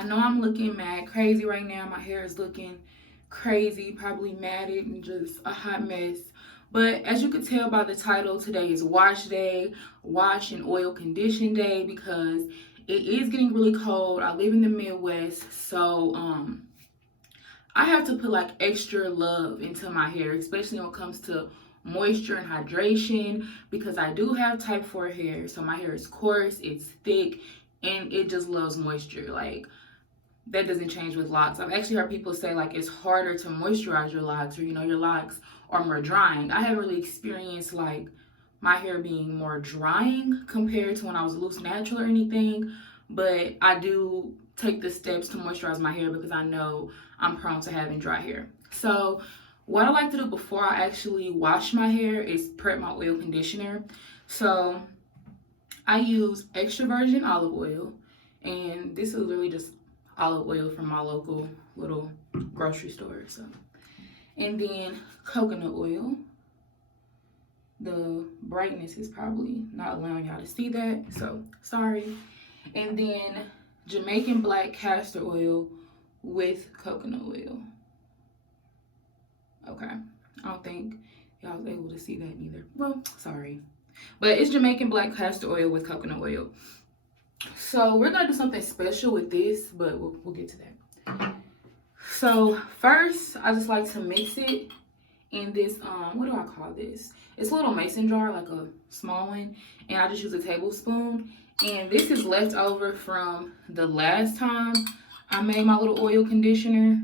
I know I'm looking mad crazy right now. My hair is looking crazy, probably matted and just a hot mess. But as you could tell by the title, today is wash day, wash and oil condition day, because it is getting really cold. I live in the Midwest, so I have to put like extra love into my hair, especially when it comes to moisture and hydration, because I do have type 4 hair. So my hair is coarse, it's thick, and it just loves moisture. Like, that doesn't change with locks. I've actually heard people say like it's harder to moisturize your locks, or your locks are more drying. I haven't really experienced like my hair being more drying compared to when I was loose natural or anything, but I do take the steps to moisturize my hair because I know I'm prone to having dry hair. So what I like to do before I actually wash my hair is prep my oil conditioner. So I use extra virgin olive oil, and this is literally just olive oil from my local little grocery store. So, and then coconut oil. The brightness is probably not allowing y'all to see that, so sorry. And then Jamaican black castor oil with coconut oil. Okay, I don't think y'all was able to see that either. Well, sorry. But it's Jamaican black castor oil with coconut oil. So we're gonna do something special with this, but we'll get to that. So first, I just like to mix it in this, what do I call this? It's a little mason jar, like a small one, and I just use a tablespoon. And this is left over from the last time I made my little oil conditioner,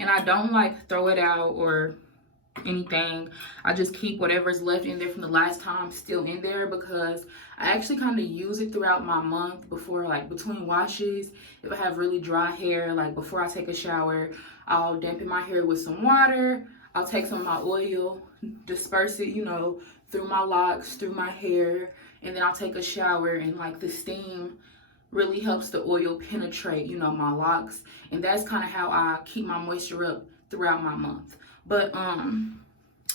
and I don't like throw it out or anything. I just keep whatever's left in there from the last time still in there, because I actually kind of use it throughout my month before, like between washes. If I have really dry hair, like before I take a shower, I'll dampen my hair with some water. I'll take some of my oil, disperse it, through my locks, through my hair, and then I'll take a shower, and like the steam really helps the oil penetrate, my locks. And that's kind of how I keep my moisture up throughout my month. But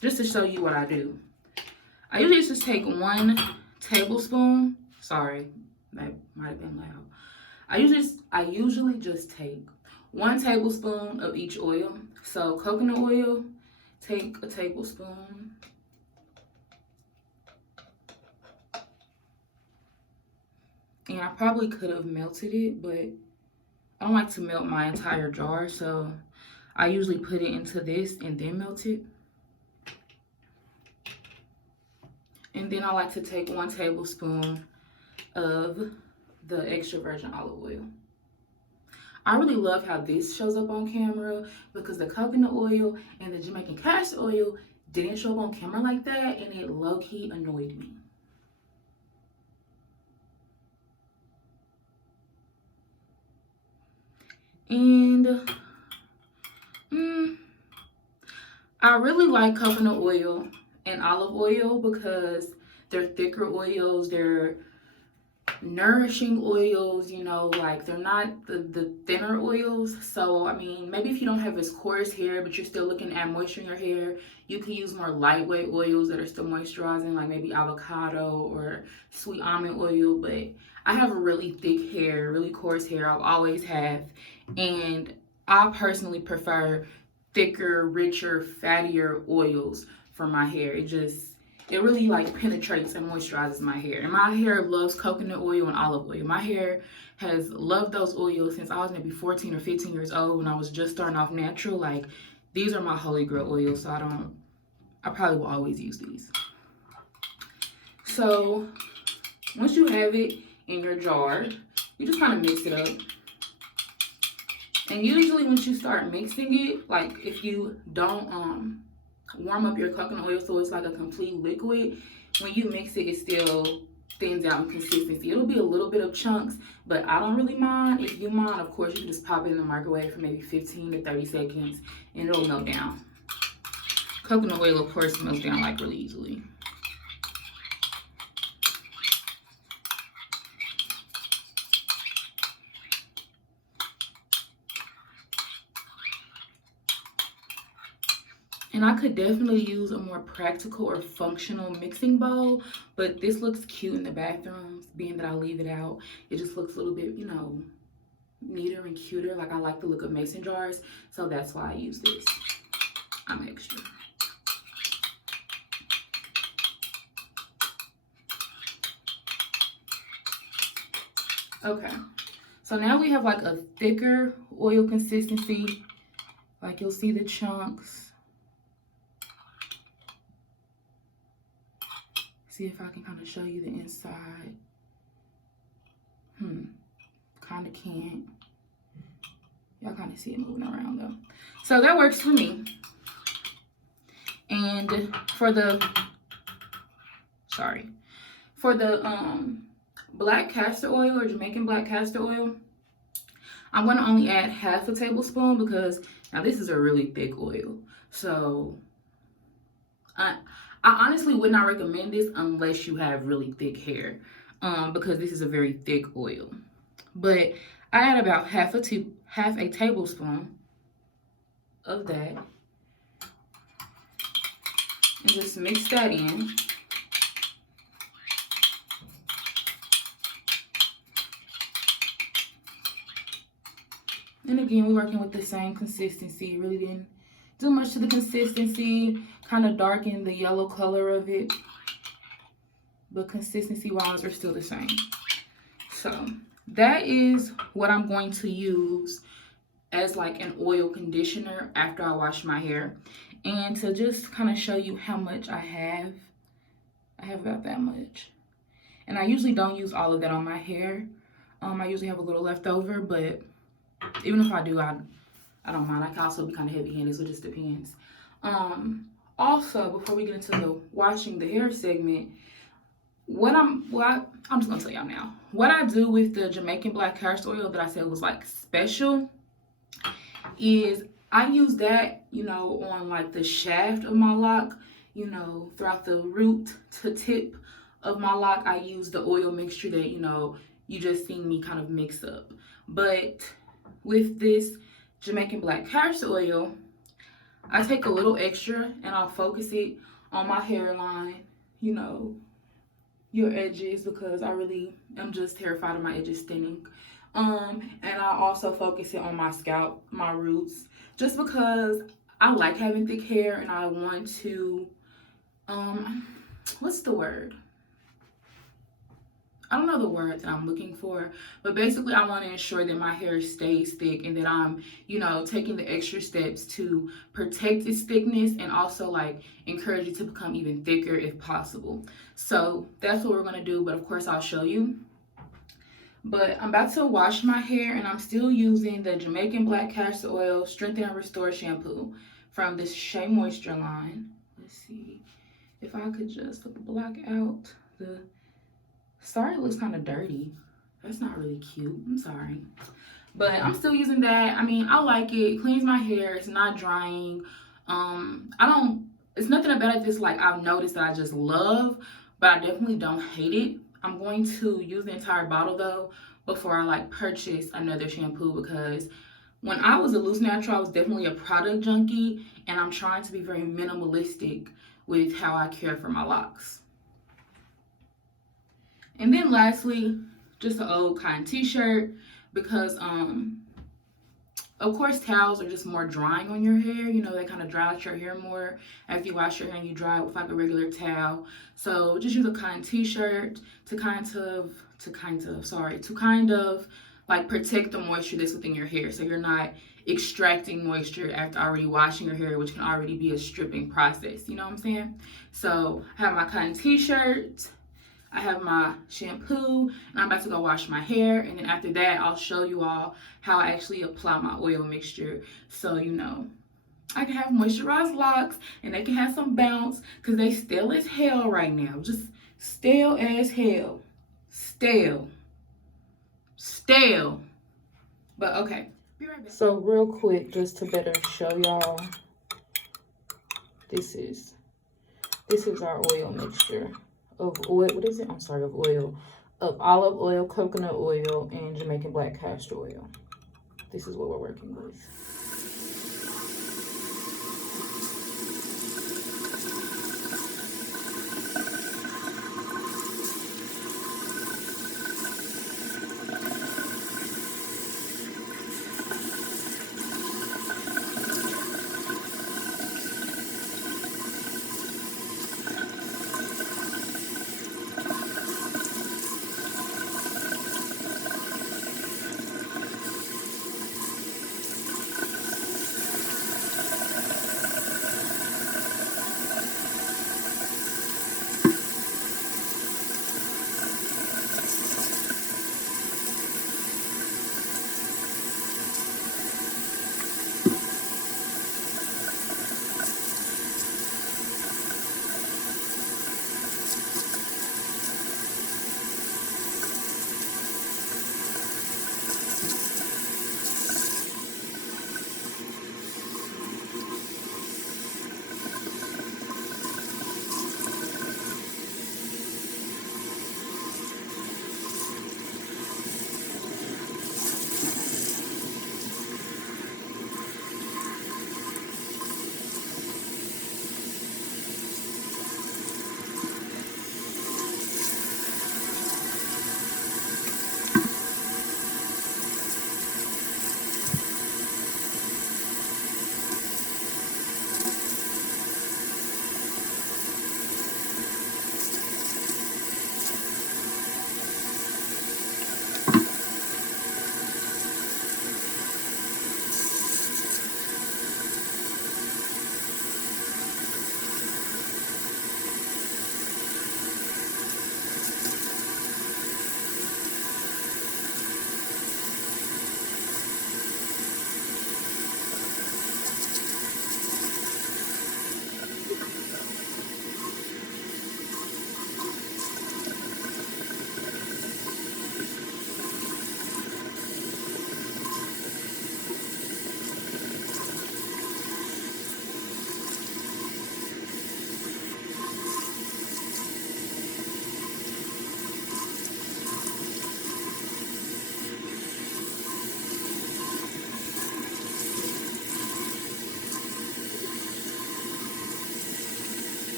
just to show you what I do, I usually just take 1 tablespoon. Sorry, that might have been loud. I usually just take 1 tablespoon of each oil. So coconut oil, take a tablespoon. And I probably could have melted it, but I don't like to melt my entire jar, so I usually put it into this and then melt it. And then I like to take 1 tablespoon of the extra virgin olive oil. I really love how this shows up on camera, because the coconut oil and the Jamaican castor oil didn't show up on camera like that, and it low-key annoyed me. And I really like coconut oil and olive oil because they're thicker oils, they're nourishing oils, like they're not the thinner oils. So I mean, maybe if you don't have as coarse hair but you're still looking at moisture in your hair, you can use more lightweight oils that are still moisturizing, like maybe avocado or sweet almond oil. But I have a really thick hair, really coarse hair. I've always have, and I personally prefer thicker, richer, fattier oils for my hair. It really like penetrates and moisturizes my hair. And my hair loves coconut oil and olive oil. My hair has loved those oils since I was maybe 14 or 15 years old, when I was just starting off natural. Like, these are my holy grail oils, so I probably will always use these. So once you have it in your jar, you just kind of mix it up. And usually once you start mixing it, like if you don't warm up your coconut oil so it's like a complete liquid, when you mix it, it still thins out in consistency. It'll be a little bit of chunks, but I don't really mind. If you mind, of course, you can just pop it in the microwave for maybe 15 to 30 seconds and it'll melt down. Coconut oil, of course, melts down like really easily. And I could definitely use a more practical or functional mixing bowl, but this looks cute in the bathrooms, being that I leave it out. It just looks a little bit, neater and cuter. Like, I like the look of mason jars, so that's why I use this. I'm extra. Okay, so now we have like a thicker oil consistency. Like, you'll see the chunks. See if I can kind of show you the inside. Kind of can't. Y'all kind of see it moving around though. So that works for me. And for the black castor oil or Jamaican black castor oil, I'm going to only add half a tablespoon because now this is a really thick oil. So I honestly would not recommend this unless you have really thick hair, because this is a very thick oil. But I add about half a tablespoon of that and just mix that in. And again, we're working with the same consistency. Really didn't do much to the consistency. Kind of darken the yellow color of it. But consistency-wise, we're still the same. So that is what I'm going to use as like an oil conditioner after I wash my hair. And to just kind of show you how much I have about that much. And I usually don't use all of that on my hair. I usually have a little left over, but even if I do, I don't mind. I can also be kind of heavy-handed, so it just depends. Also, before we get into the washing the hair segment, I'm just gonna tell y'all now. What I do with the Jamaican black castor oil that I said was like special is I use that, you know, on like the shaft of my lock, you know, throughout the root to tip of my lock. I use the oil mixture that, you know, you just seen me kind of mix up. But with this Jamaican black castor oil, I take a little extra and I'll focus it on my hairline, you know, your edges, because I really am just terrified of my edges thinning. And I also focus it on my scalp, my roots, just because I like having thick hair and I want to, what's the word? I don't know the word that I'm looking for, but basically I want to ensure that my hair stays thick and that I'm, you know, taking the extra steps to protect its thickness and also like encourage it to become even thicker if possible. So that's what we're going to do, but of course I'll show you. But I'm about to wash my hair and I'm still using the Jamaican black castor oil strengthen and restore shampoo from this Shea Moisture line. Let's see if I could just block out the... Sorry, it looks kind of dirty. That's not really cute. I'm sorry. But I'm still using that. I mean, I like it. It cleans my hair. It's not drying. It's nothing about it that's like I've noticed that I just love, but I definitely don't hate it. I'm going to use the entire bottle though before I like purchase another shampoo, because when I was a loose natural, I was definitely a product junkie, and I'm trying to be very minimalistic with how I care for my locks. And then lastly, just an old cotton t-shirt, because of course towels are just more drying on your hair. You know, they kind of dry out your hair more after you wash your hair and you dry it with like a regular towel. So just use a cotton t-shirt to kind of like protect the moisture that's within your hair, so you're not extracting moisture after already washing your hair, which can already be a stripping process. You know what I'm saying? So I have my cotton t-shirt, I have my shampoo, and I'm about to go wash my hair. And then after that, I'll show you all how I actually apply my oil mixture, so you know I can have moisturized locks and they can have some bounce, because they stale as hell right now. Just stale as hell. Stale. But okay, be right back. So real quick, just to better show y'all, this is our oil mixture of oil. What is it? I'm sorry, of olive oil, coconut oil, and Jamaican black castor oil. This is what we're working with.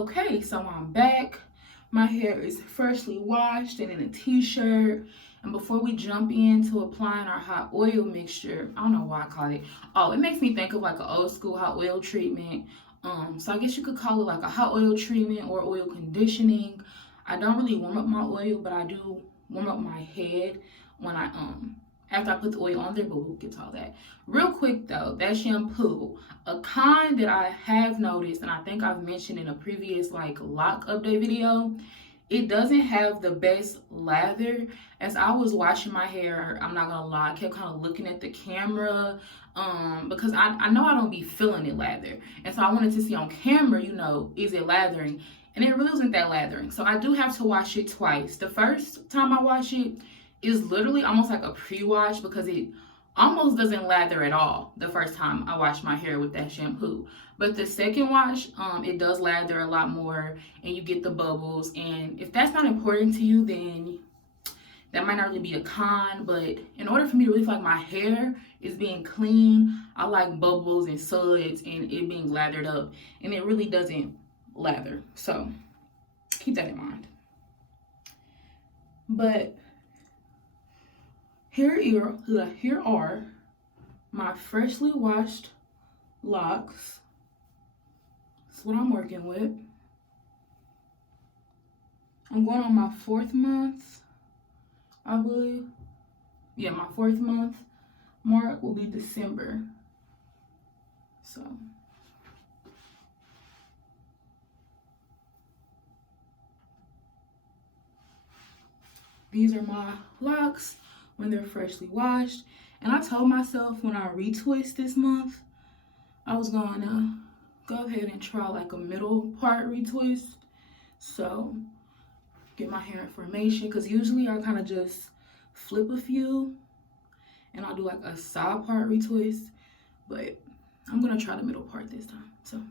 Okay, so I'm back. My hair is freshly washed and in a t-shirt. And before we jump into applying our hot oil mixture, I don't know why I call it. Oh, it makes me think of like an old school hot oil treatment. So I guess you could call it like a hot oil treatment or oil conditioning. I don't really warm up my oil, but I do warm up my head when I after I put the oil on there, but we'll get to all that. Real quick though, that shampoo, a kind that I have noticed, and I think I've mentioned in a previous like lock update video, it doesn't have the best lather. As I was washing my hair, I'm not gonna lie, I kept kind of looking at the camera because I know I don't be feeling it lather. And so I wanted to see on camera, you know, is it lathering? And it really wasn't that lathering. So I do have to wash it twice. The first time I wash it is literally almost like a pre-wash because it almost doesn't lather at all the first time I wash my hair with that shampoo. But the second wash, it does lather a lot more and you get the bubbles. And if that's not important to you, then that might not really be a con. But in order for me to really feel like my hair is being clean, I like bubbles and suds and it being lathered up. And it really doesn't lather. So keep that in mind. But here are my freshly washed locks. That's what I'm working with. I'm going on my 4th month, I believe. Yeah, my 4th month mark will be December. So these are my locks when they're freshly washed. And I told myself when I retwist this month, I was going to go ahead and try like a middle part retwist. So get my hair in formation, because usually I kind of just flip a few and I'll do like a side part retwist. But I'm going to try the middle part this time. So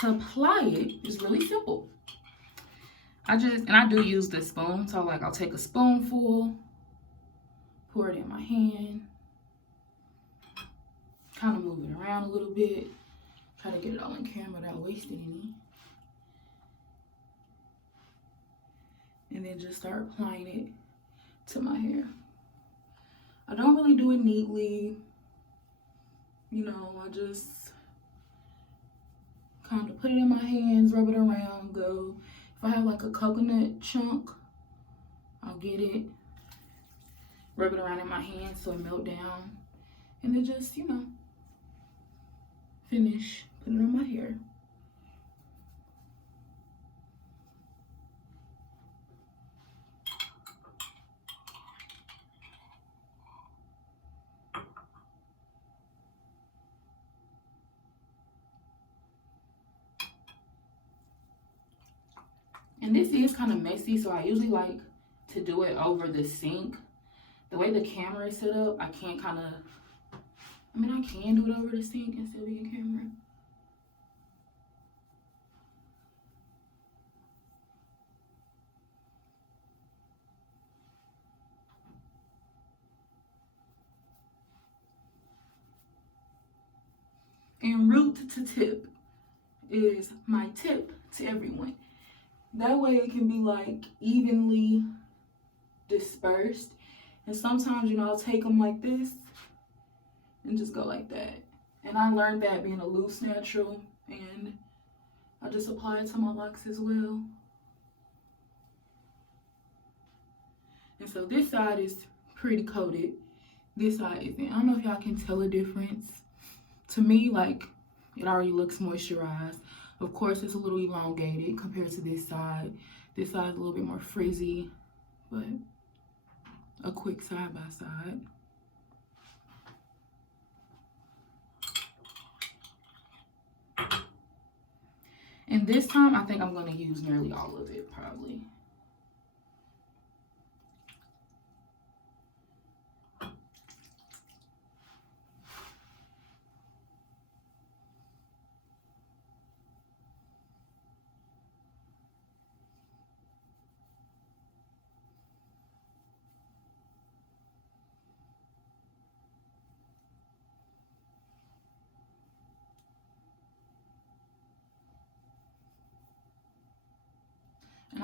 to apply it is really simple. I do use this spoon, so like I'll take a spoonful, pour it in my hand, kind of move it around a little bit, try to get it all in camera without wasting any, and then just start applying it to my hair. I don't really do it neatly, you know, I just kind of put it in my hands, rub it around, go. If I have like a coconut chunk, I'll get it, rub it around in my hands so it melt down, and then just, you know, finish, put it on my hair. And this is kind of messy, so I usually like to do it over the sink. The way the camera is set up, I can't kind of, I mean, I can do it over the sink and still be in camera. And root to tip is my tip to everyone. That way it can be like evenly dispersed. And sometimes, you know, I'll take them like this and just go like that. And I learned that being a loose natural, and I just apply it to my locks as well. And so this side is pretty coated. This side isn't. I don't know if y'all can tell a difference. To me, like, it already looks moisturized. Of course, it's a little elongated compared to this side. This side is a little bit more frizzy, but a quick side by side. And this time, I think I'm going to use nearly all of it, probably.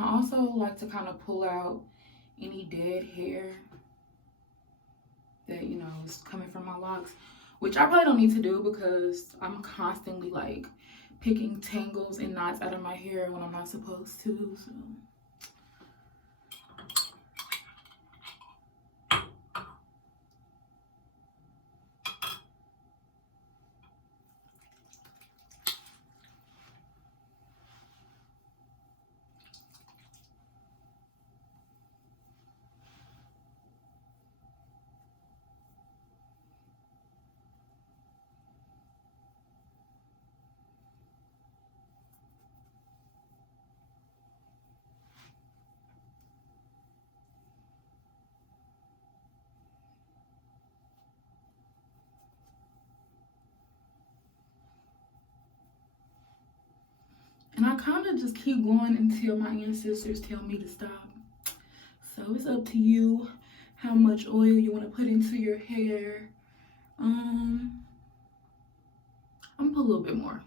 I also like to kind of pull out any dead hair that, you know, is coming from my locks, which I probably don't need to do because I'm constantly like picking tangles and knots out of my hair when I'm not supposed to. So and I kind of just keep going until my ancestors tell me to stop. So it's up to you how much oil you want to put into your hair. I'm gonna put a little bit more.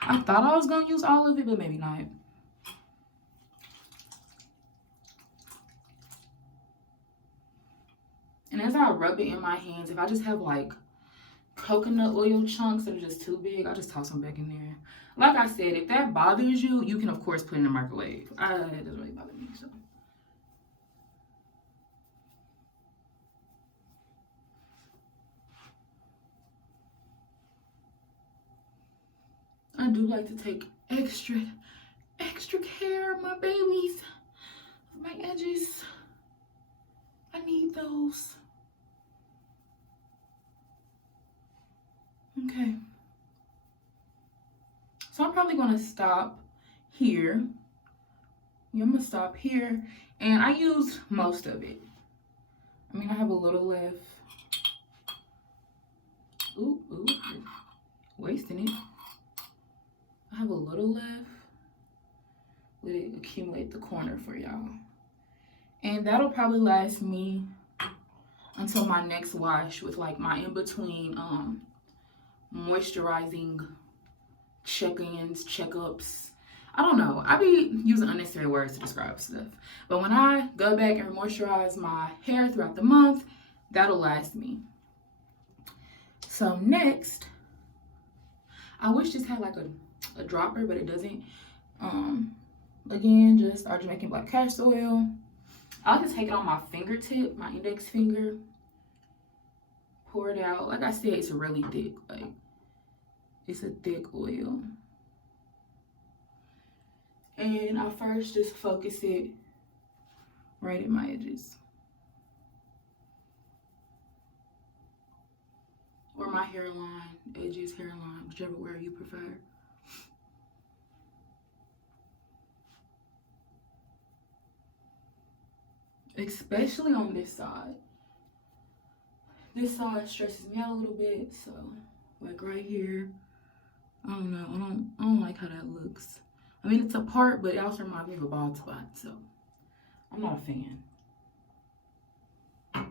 I thought I was gonna use all of it, but maybe not. And as I rub it in my hands, if I just have like coconut oil chunks that are just too big, I just toss them back in there. Like I said, if that bothers you, you can of course put it in the microwave. It doesn't really bother me, so. I do like to take extra care of my babies, my edges. I need those. Okay. So I'm probably gonna stop here. Yeah, I'm gonna stop here. And I used most of it. I mean, I have a little left. Ooh, wasting it. I have a little left. Let it accumulate the corner for y'all. And that'll probably last me until my next wash with like my in-between moisturizing check-ins, checkups. I don't know. I be using unnecessary words to describe stuff. But when I go back and moisturize my hair throughout the month, that'll last me. So next, I wish this had like a dropper, but it doesn't. Again, just our Jamaican black castor oil. I'll just take it on my fingertip, my index finger. Pour it out. Like I said, it's really thick. Like, it's a thick oil. And I first just focus it right at my edges. Or my hairline, edges, hairline, whichever way you prefer. Especially on this side. This side stresses me out a little bit, so like right here. I don't know. I don't like how that looks. I mean, it's a part, but it also reminds me of a bald spot, so I'm not a fan. There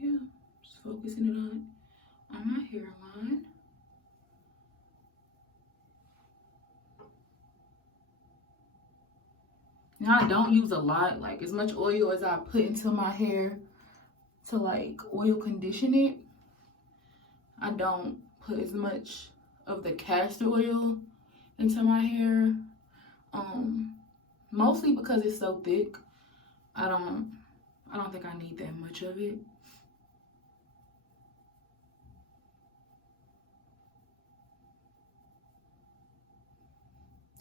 you go. Just focusing it on my hairline. Now I don't use a lot, like as much oil as I put into my hair to like oil condition it. I don't put as much of the castor oil into my hair. Mostly because it's so thick. I don't think I need that much of it.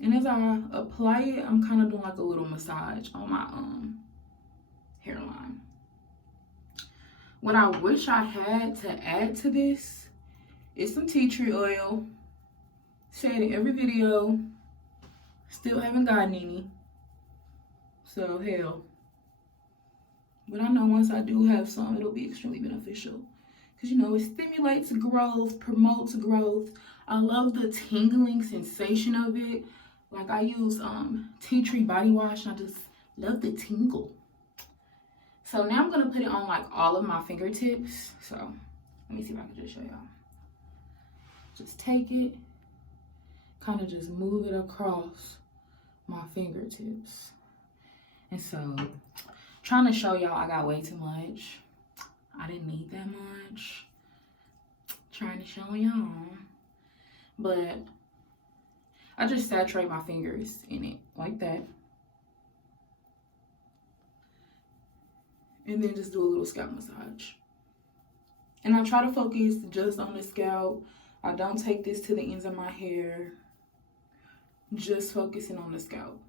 And as I apply it, I'm kind of doing like a little massage on my hairline. What I wish I had to add to this is some tea tree oil. Say it in every video. Still haven't gotten any. So hell. But I know once I do have some, it'll be extremely beneficial. Because, you know, it stimulates growth, promotes growth. I love the tingling sensation of it. Like I use tea tree body wash and I just love the tingle. So now I'm going to put it on like all of my fingertips. So Let me see if I can just show y'all. Just take it, kind of just move it across my fingertips. And so, trying to show y'all I got way too much. I didn't need that much. Trying to show y'all. But I just saturate my fingers in it like that. And then just do a little scalp massage. And I try to focus just on the scalp. I don't take this to the ends of my hair. Just focusing on the scalp.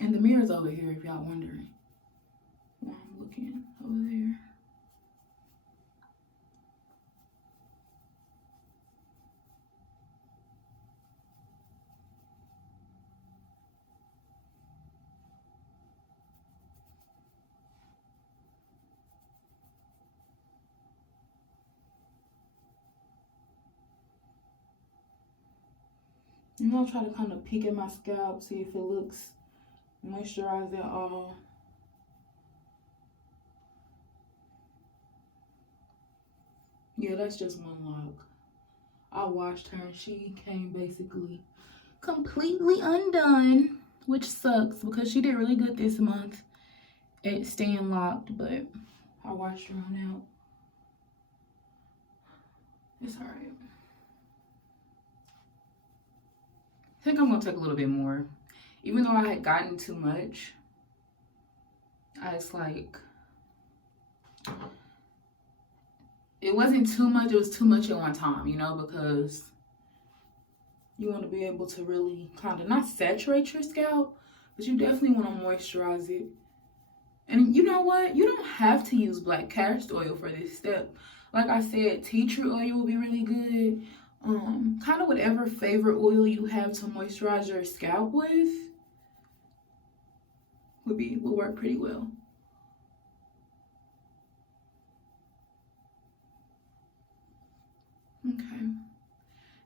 And the mirror's over here if y'all wondering why I'm looking over there. And I'll try to kind of peek at my scalp, see if it looks moisturized at all. Yeah, that's just one lock. I washed her and she came basically completely undone, which sucks because she did really good this month at staying locked, but I washed her on out. It's alright. I think I'm gonna take a little bit more. Even though I had gotten too much, I was like, it wasn't too much, it was too much at one time, you know, because you want to be able to really kind of not saturate your scalp, but you definitely want to moisturize it. And you know what? You don't have to use black castor oil for this step. Like I said, tea tree oil will be really good. Kind of whatever favorite oil you have to moisturize your scalp with will work pretty well. Okay.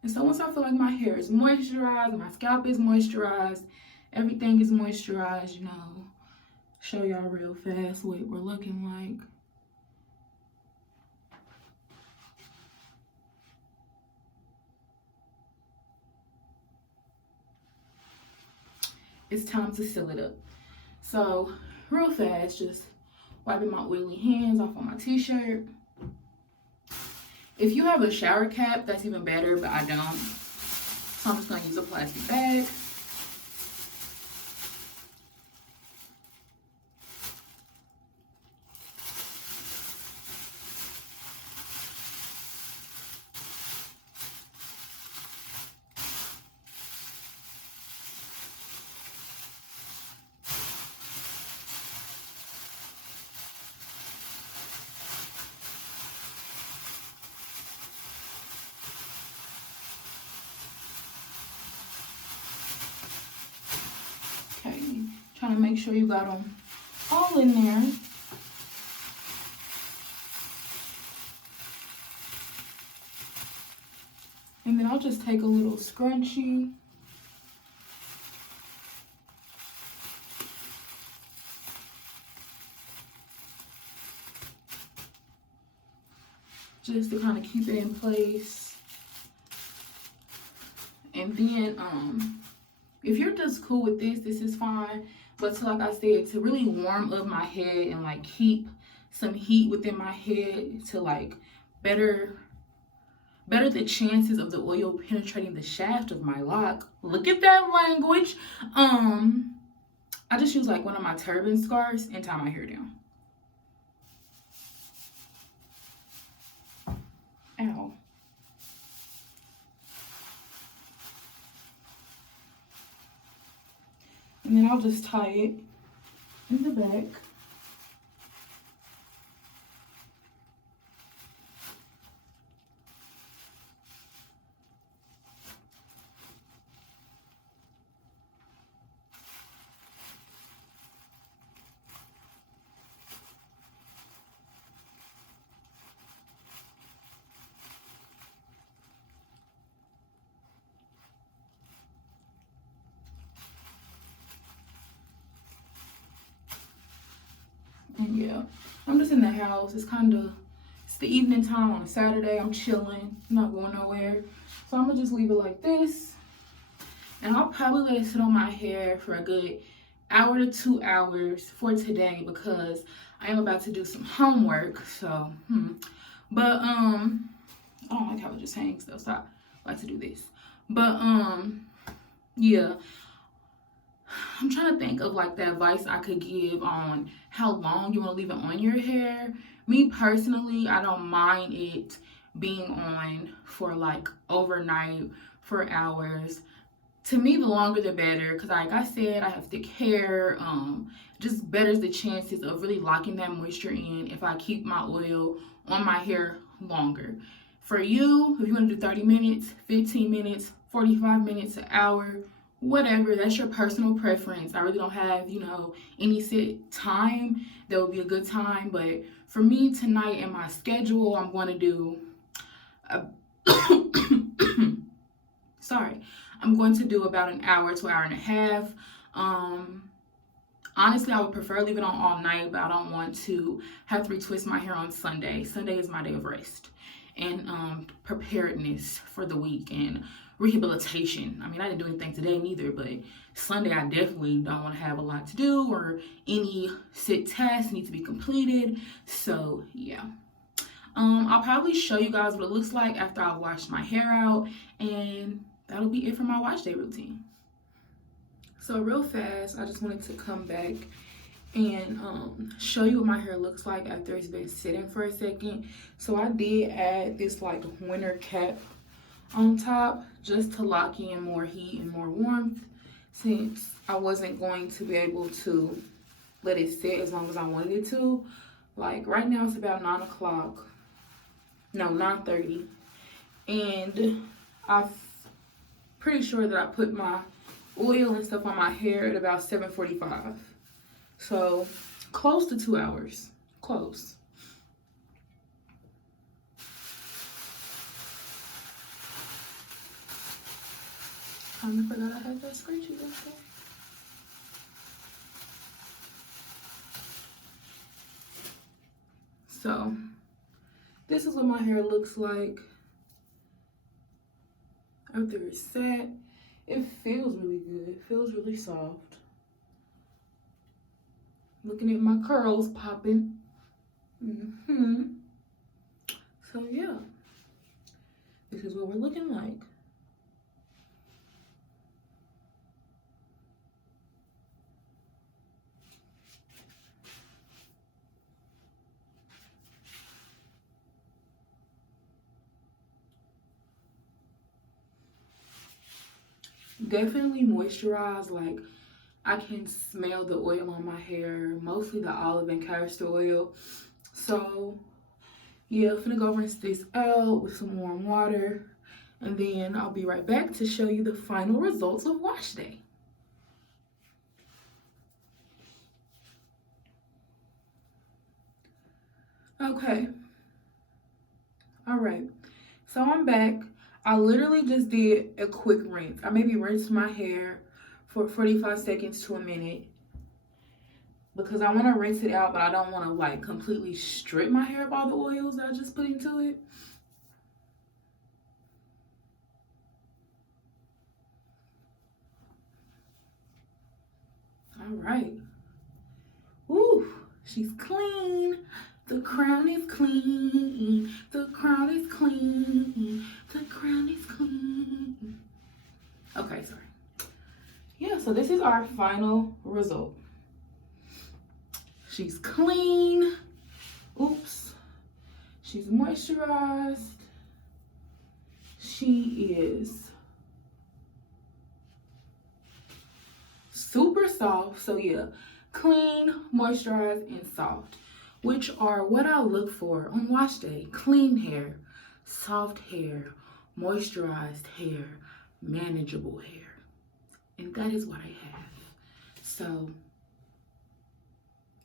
And so once I feel like my hair is moisturized, my scalp is moisturized, everything is moisturized, you know, show y'all real fast what we're looking like. It's time to seal it up. So real fast, just wiping my oily hands off on my t-shirt. If you have a shower cap, that's even better, but I don't. So I'm just gonna use a plastic bag. Okay, trying to make sure you got them all in there. And then I'll just take a little scrunchie. Just to kind of keep it in place. And then, if you're just cool with this is fine. But to, like I said, to really warm up my head and like keep some heat within my head to like better the chances of the oil penetrating the shaft of my lock. Look at that language. I just use like one of my turban scarves and tie my hair down. Ow. And then I'll just tie it in the back. yeah, I'm just in the house. It's the evening time on a Saturday. I'm chilling, not going nowhere. So I'm gonna just leave it like this. And I'll probably let it sit on my hair for a good hour to 2 hours for today because I am about to do some homework. So, but I don't like how it just hangs though, so I like to do this. But yeah, I'm trying to think of like the advice I could give on how long you want to leave it on your hair. Me personally, I don't mind it being on for like overnight, for hours. To me, the longer the better, because like I said, I have thick hair. Just betters the chances of really locking that moisture in if I keep my oil on my hair longer. For you, if you want to do 30 minutes, 15 minutes, 45 minutes, an hour, whatever, that's your personal preference. I really don't have, any set time that would be a good time. But for me tonight in my schedule, I'm going to do I'm going to do about an hour to an hour and a half. Honestly, I would prefer leave it on all night, but I don't want to have to retwist my hair on Sunday. Sunday is my day of rest and preparedness for the week and rehabilitation. I mean, I didn't do anything today neither, but Sunday I definitely don't want to have a lot to do or any set tasks need to be completed. So yeah. I'll probably show you guys what it looks like after I wash my hair out, and that'll be it for my wash day routine. So real fast, I just wanted to come back and show you what my hair looks like after it's been sitting for a second. So I did add this like winter cap on top just to lock in more heat and more warmth, since I wasn't going to be able to let it sit as long as I wanted it to. Like right now it's about 9:30, and I'm pretty sure that I put my oil and stuff on my hair at about 7:45. So close to 2 hours. Close. I forgot I had that scrunchie up there. So this is what my hair looks like after it's set. It feels really good. It feels really soft. Looking at my curls popping. So yeah, this is what we're looking like. Definitely moisturized. Like I can smell the oil on my hair, mostly the olive and castor oil. So yeah, I'm gonna go rinse this out with some warm water, and then I'll be right back to show you the final results of wash day. Okay, all right, so I'm back. I literally just did a quick rinse. I maybe rinsed my hair for 45 seconds to a minute because I want to rinse it out, but I don't want to like completely strip my hair of all the oils that I just put into it. All right. Woo, she's clean. The crown is clean. The crown is clean. The crown is clean. Okay, sorry. Yeah, so this is our final result. She's clean. Oops. She's moisturized. She is super soft. So yeah, clean, moisturized, and soft, which are what I look for on wash day. Clean hair, soft hair, moisturized hair, manageable hair. And that is what I have. So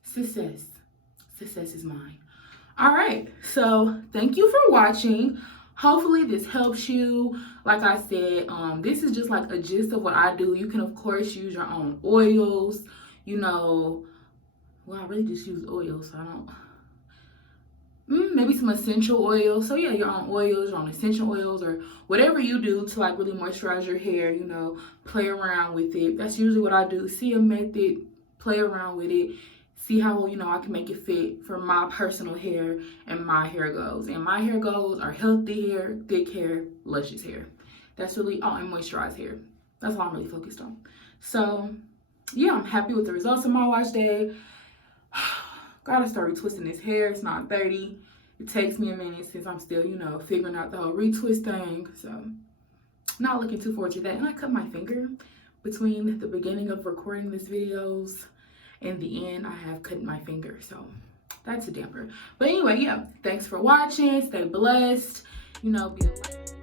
success is mine. All right, so thank you for watching. Hopefully this helps you. Like I said, this is just like a gist of what I do. You can of course use your own oils, well, I really just use oil, so I don't. Maybe some essential oils. So yeah, your own oils, your own essential oils, or whatever you do to like really moisturize your hair, you know, play around with it. That's usually what I do. See a method, play around with it, see how, you know, I can make it fit for my personal hair and my hair goals. And my hair goals are healthy hair, thick hair, luscious hair. That's really, oh, and moisturized hair. That's all I'm really focused on. So yeah, I'm happy with the results of my wash day. Gotta start retwisting this hair. It's not 30. It takes me a minute since I'm still, you know, figuring out the whole retwist thing. So not looking too forward to that. And I cut my finger between the beginning of recording these videos and the end. I have cut my finger, so that's a damper. But anyway, yeah, thanks for watching. Stay blessed. You know, be aware.